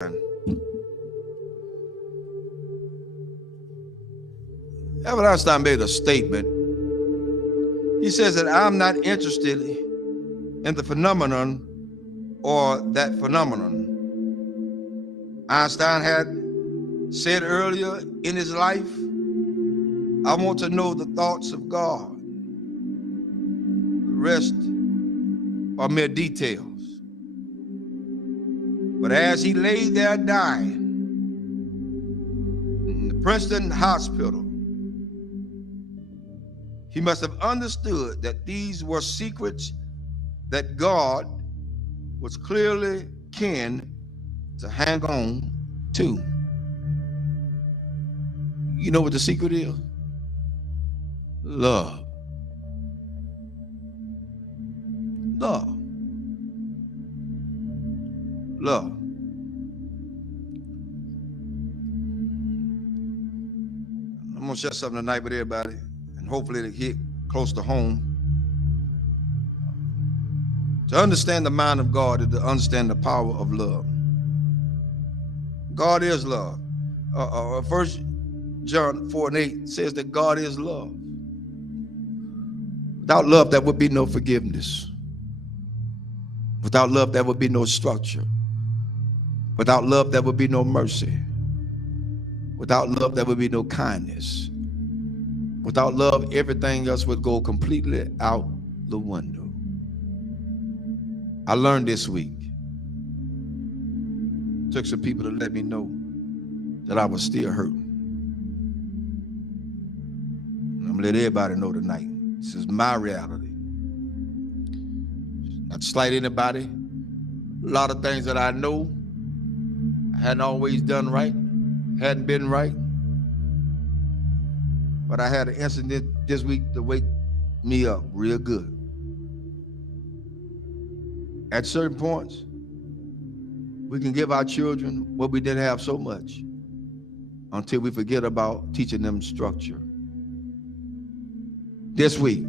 Albert Einstein made a statement. He says that I'm not interested in the phenomenon or that phenomenon. Einstein had said earlier in his life, I want to know the thoughts of God. The rest are mere details. But as he lay there dying in the Princeton hospital, he must have understood that these were secrets that God was clearly keen to hang on to. You know what the secret is? Love. Love. Love. I'm going to share something tonight with everybody, and hopefully it'll hit close to home. To understand the mind of God is to understand the power of love. God is love. 1 John 4:8 says that God is love. Without love, there would be no forgiveness. Without love, there would be no structure. Without love, there would be no mercy. Without love, there would be no kindness. Without love, everything else would go completely out the window. I learned this week. Took some people to let me know that I was still hurting. And I'm gonna let everybody know tonight. This is my reality. Not to slight anybody. A lot of things that I know I hadn't always done right, hadn't been right. But I had an incident this week to wake me up real good. At certain points, we can give our children what we didn't have so much until we forget about teaching them structure. This week,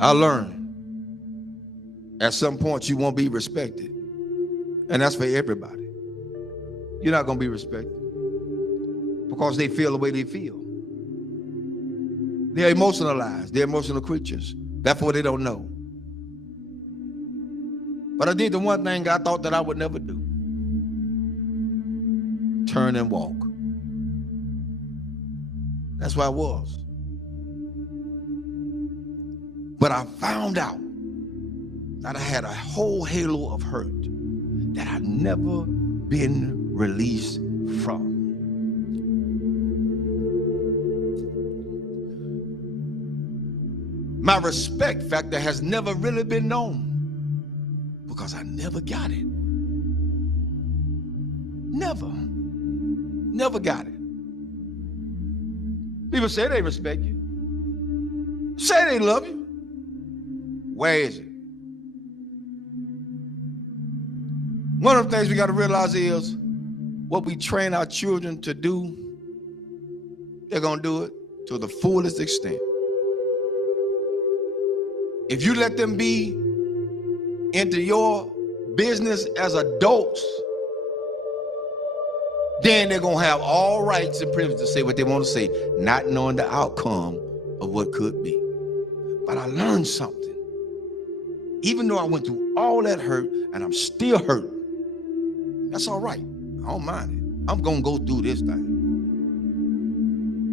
I learned at some point you won't be respected. And that's for everybody. You're not going to be respected because they feel the way they feel. They're emotionalized. They're emotional creatures. Therefore, they don't know. But I did the one thing I thought that I would never do. Turn and walk. That's where I was. But I found out that I had a whole halo of hurt that I'd never been released from. My respect factor has never really been known because I never got it. Never got it. People say they respect you. Say they love you. Where is it? One of the things we got to realize is what we train our children to do, they're going to do it to the fullest extent. If you let them be into your business as adults, then they're going to have all rights and privileges to say what they want to say, not knowing the outcome of what could be. But I learned something. Even though I went through all that hurt and I'm still hurt, that's all right. I don't mind it. I'm going to go through this thing.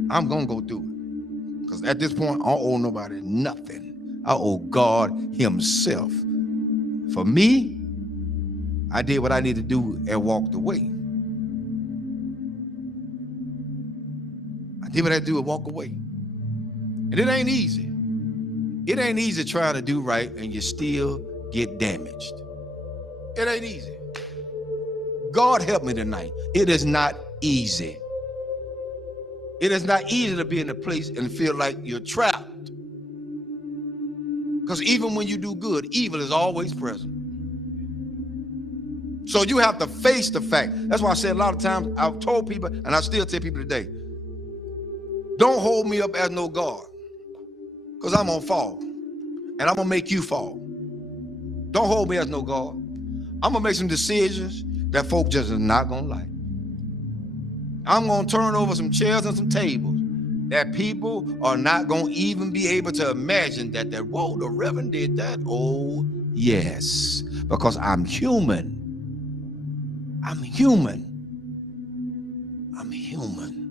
I'm going to go through it. Because at this point, I don't owe nobody nothing. I owe God himself. For me, I did what I needed to do and walked away. I did what I had to do and walk away. And it ain't easy. It ain't easy trying to do right and you still get damaged. It ain't easy. God help me tonight. It is not easy. It is not easy to be in a place and feel like you're trapped. Because even when you do good, evil is always present. So you have to face the fact. That's why I said a lot of times, I've told people, and I still tell people today, don't hold me up as no God. Because I'm going to fall. And I'm going to make you fall. Don't hold me as no God. I'm gonna make some decisions that folk just is not gonna like. I'm gonna turn over some chairs and some tables that people are not gonna even be able to imagine that whoa, the Reverend did that. Oh, yes, because I'm human. I'm human. I'm human.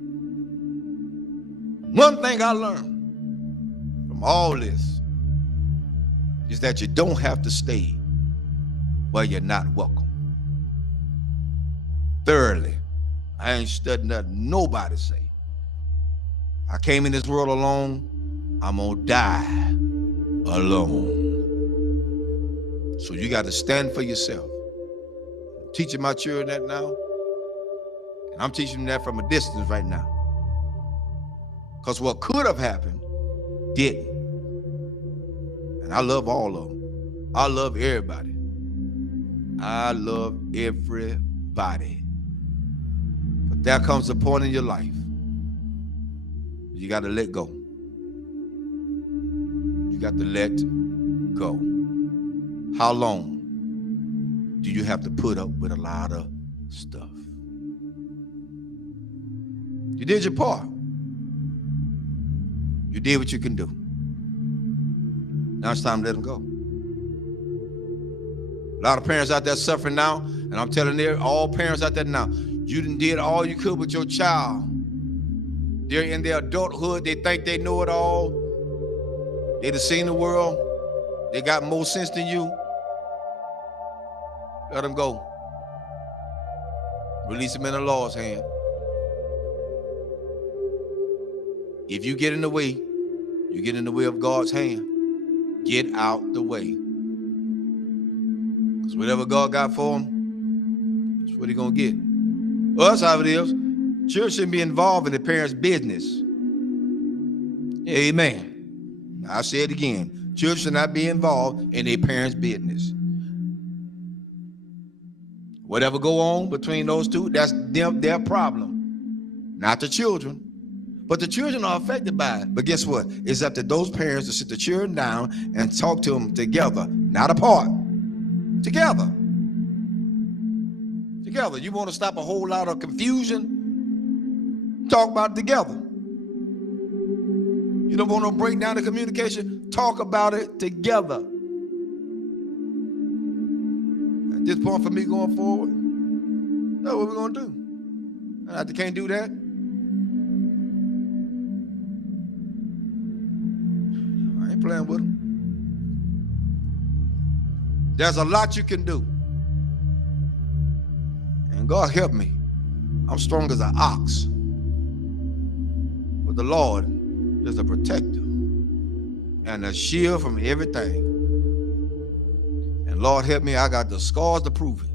One thing I learned from all this is that you don't have to stay where you're not welcome. Thirdly, I ain't studying nothing nobody say. I came in this world alone. I'm gonna die alone. So you got to stand for yourself. I'm teaching my children that now, and I'm teaching them that from a distance right now. Because what could have happened didn't. And I love all of them. I love everybody. I love everybody. But there comes a point in your life you got to let go. You got to let go. How long do you have to put up with a lot of stuff? You did your part. You did what you can do. Now it's time to let them go. A lot of parents out there suffering now, and I'm telling all parents out there now, you done did all you could with your child. They're in their adulthood. They think they know it all. They done seen the world. They got more sense than you. Let them go. Release them in the Lord's hand. If you get in the way, you get in the way of God's hand. Get out the way. Because whatever God got for them, that's what he's going to get. Well, that's how it is. Children shouldn't be involved in the parents' business. Amen. I'll say it again. Children should not be involved in their parents' business. Whatever go on between those two, that's their problem. Not the children. But the children are affected by it. But guess what? It's up to those parents to sit the children down and talk to them together, not apart. Together. Together. You want to stop a whole lot of confusion? Talk about it together. You don't want to break down the communication? Talk about it together. At this point for me going forward, that's what we're going to do. And if they can't do that, I ain't playing with them. There's a lot you can do. And God help me. I'm strong as an ox. But the Lord is a protector and a shield from everything. And Lord help me, I got the scars to prove it.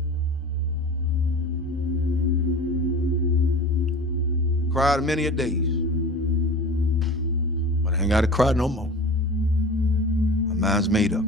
Cried many a days. But I ain't got to cry no more. My mind's made up.